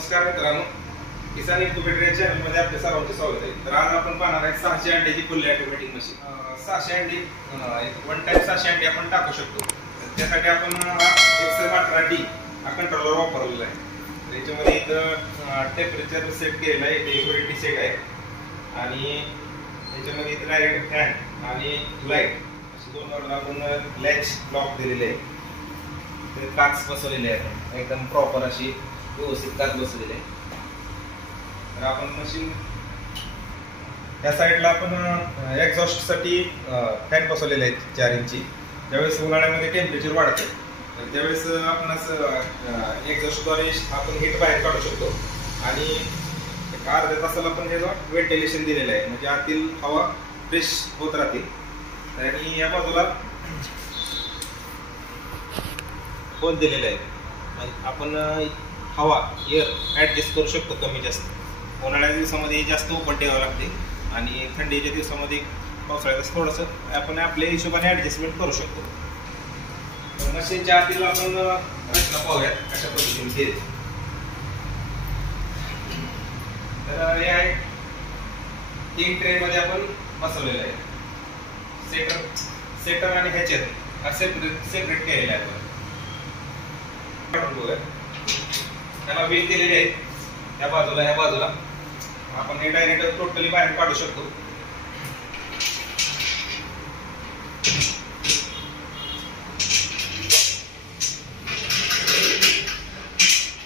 नमस्कार मित्रांनो, किसान इन्क्युबेटर या चॅनलमध्ये आपले सर्वांचे स्वागत आहे. तर आज आपण पाहणार आहे 600 अंड्याची फुल्ली ऑटोमॅटिक मशीन. 600 अंडी वन टाइम 600 अंडी आपण टाकू शकतो. त्यासाठी आपण XM18D हा कंट्रोलर वापरलेला आहे. तर याच्यामध्ये इथं टेम्परेचर सेट केलेलं आहे, इथे ह्युमिडिटी सेट आहे आणि याच्यामध्ये इथं डायरेक्ट फॅन आणि लाईट असे दोन ऑर्डर आपण लॅच लॉक दिलेले आहे. काच बसवलेले आहे, एकदम प्रॉपर अशी व्यवस्थित काच बसवलेली आहे. तर आपण मशीन या साईडला आपण एक्झॉस्ट साठी फॅन बसवलेले आहेत 4 इंची. ज्यावेळेस उन्हाळ्यामध्ये टेम्परेचर वाढते तर त्यावेळेस आपण एक्झॉस्टद्वारे आपण हीट बाहेर काढू शकतो आणि एक अर्ध्या तासाला पण ह्याचं व्हेंटिलेशन दिलेलं आहे, म्हणजे आतील हवा फ्रेश होत राहते. आणि या बाजूला होल दिलेलं आहे, आपण हवा एअर ॲडजस्ट करू शकतो कमी जास्त. उन्हाळ्याच्या दिवसामध्ये जास्त ओपन ठेवावं लागते आणि थंडीच्या दिवसामध्ये पावसाळ्यात थोडंसं आपण आपल्या हिशोबाने ॲडजस्टमेंट करू शकतो. मशीनच्या आतील आपण रचना पाहूयात कशा पद्धतीने केली. तर या 3 ट्रेमध्ये आपण बसवलेलं आहे. सेटर आणि ह्याच्यात सेपरेट केलेलं आहे. त्याला व्हील दिलेले आहे त्या बाजूला, ह्या बाजूला आपण हे डायरेक्ट टोटली बाहेर काढू शकतो.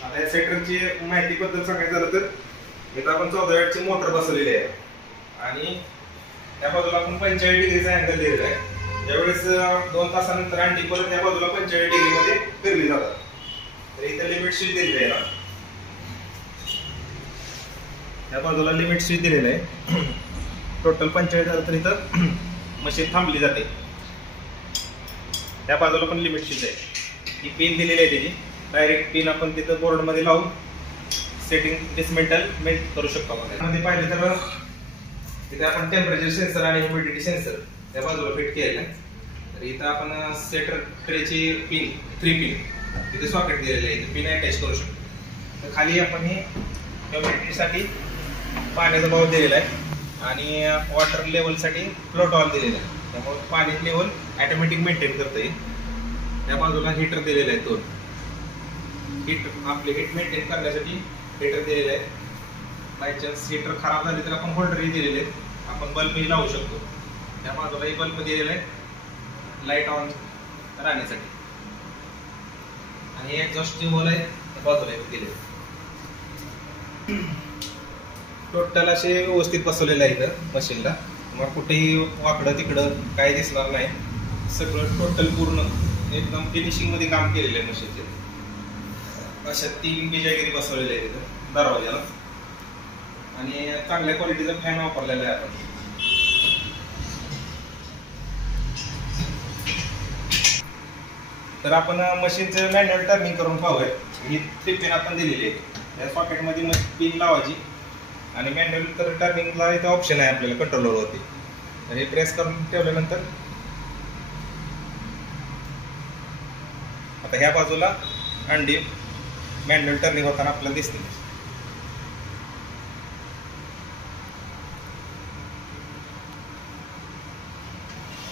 आता या सेटरची माहिती बद्दल सांगायचं झालं तर इथं आपण 14 वॅटची मोटर बसवलेली आहे आणि त्या बाजूला आपण 45 डिग्रीचा अँगल दिलेला आहे. ज्यावेळेस 2 तासानंतर अंडी परत त्या बाजूला 45 डिग्री मध्ये फिरली जातात. तर इथं लिमिट स्विच दिलेलं आहे, या बाजूला लिमिट स्विच दिलेलं आहे. टोटल 45 झालं तर इथं मशीन थांबली जाते. त्या बाजूला पण लिमिट स्विच आहे. ही पिन दिलेली आहे त्याची, डायरेक्ट पिन आपण तिथं बोर्डमध्ये लावून सेटिंग डिसमेंटलमेंट करू शकतो. आपण त्यामध्ये पाहिजे तर इथे आपण टेम्परेचर सेन्सर आणि ह्युमिडिटी सेन्सर त्या बाजूला फिट केलेलं आहे. तर इथं आपण सेटर ट्रेची पिन 3 पिन तिथे सॉकेट दिलेले आहे, पिन अटॅच करू शकतो. तर खाली आपण हे ह्युमिडिटीसाठी पाण्याचा बाउल दिलेला आहे आणि वॉटर लेवलसाठी फ्लो टॉल दिलेला आहे, त्यामुळे पाणी लेवल ऑटोमॅटिक मेंटेन करता येईल. त्या बाजूला हीटर दिलेले आहेत 2. आपले हीट मेंटेन करण्यासाठी हीटर दिलेले आहे. बायचान्स हीटर खराब झाले तर आपण होल्डरही दिलेले आहेत, आपण बल्बही लावू शकतो. त्या बाजूलाही बल्ब दिलेला आहे लाईट ऑन राहण्यासाठी आणि एक्झॉस्टची होल आहे त्या बाजूला दिले. टोटल असे व्यवस्थित बसवलेलं आहे इथं मशीनला, मग कुठेही वाकडं तिकडं काही दिसणार नाही. सगळं टोटल पूर्ण एकदम फिनिशिंग मध्ये काम केलेलं आहे मशीनचे. अशा 3 बिजागिरी बसवलेले आहेत इथं दरवाजाला आणि चांगल्या क्वालिटीचा फॅन वापरलेला आहे आपण. तर आपण मशीनचं मॅन्युअल टर्निंग करून पाहूया. ही 3 पिन आपण दिलेली आहे, या सॉकेटमध्ये पिन लावायची आणि मॅन्युअल तर टर्निंगला इथं ऑप्शन आहे आपल्याला कंट्रोलरवरती. तर हे प्रेस करून ठेवल्यानंतर आता ह्या बाजूला अंडी मॅन्युअल टर्निंग होताना आपल्याला दिसते.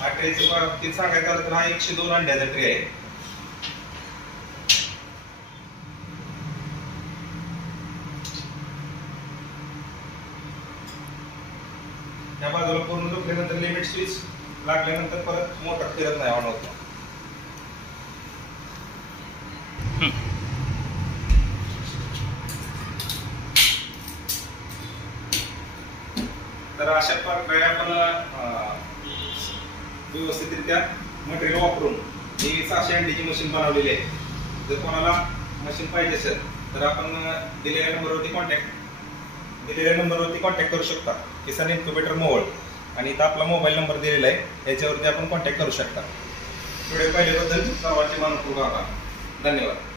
हा ट्रेची बाबतीत सांगायचं झालं तर हा 102 अंड्याचा ट्रे आहे. त्या बाजूला पूर्ण झोपल्यानंतर लिमिट स्विच लागल्यानंतर परत मोटर फिरत नाही, ऑन होत. तर अशा प्रकारे आपण व्यवस्थितरित्या मटेरियल वापरून ही 600 अंडीची मशीन बनवलेली आहे. जर कोणाला मशीन पाहिजे असेल तर आपण दिलेल्या नंबरवरती कॉन्टॅक्ट करू शकता. किसान इन्क्युबेटर मोहोळ आणि इथं आपला मोबाईल नंबर दिलेला आहे, याच्यावरती आपण कॉन्टॅक्ट करू शकता. व्हिडिओ पाहिल्याबद्दल सर्वांचे मनपूर्वक आभार. धन्यवाद.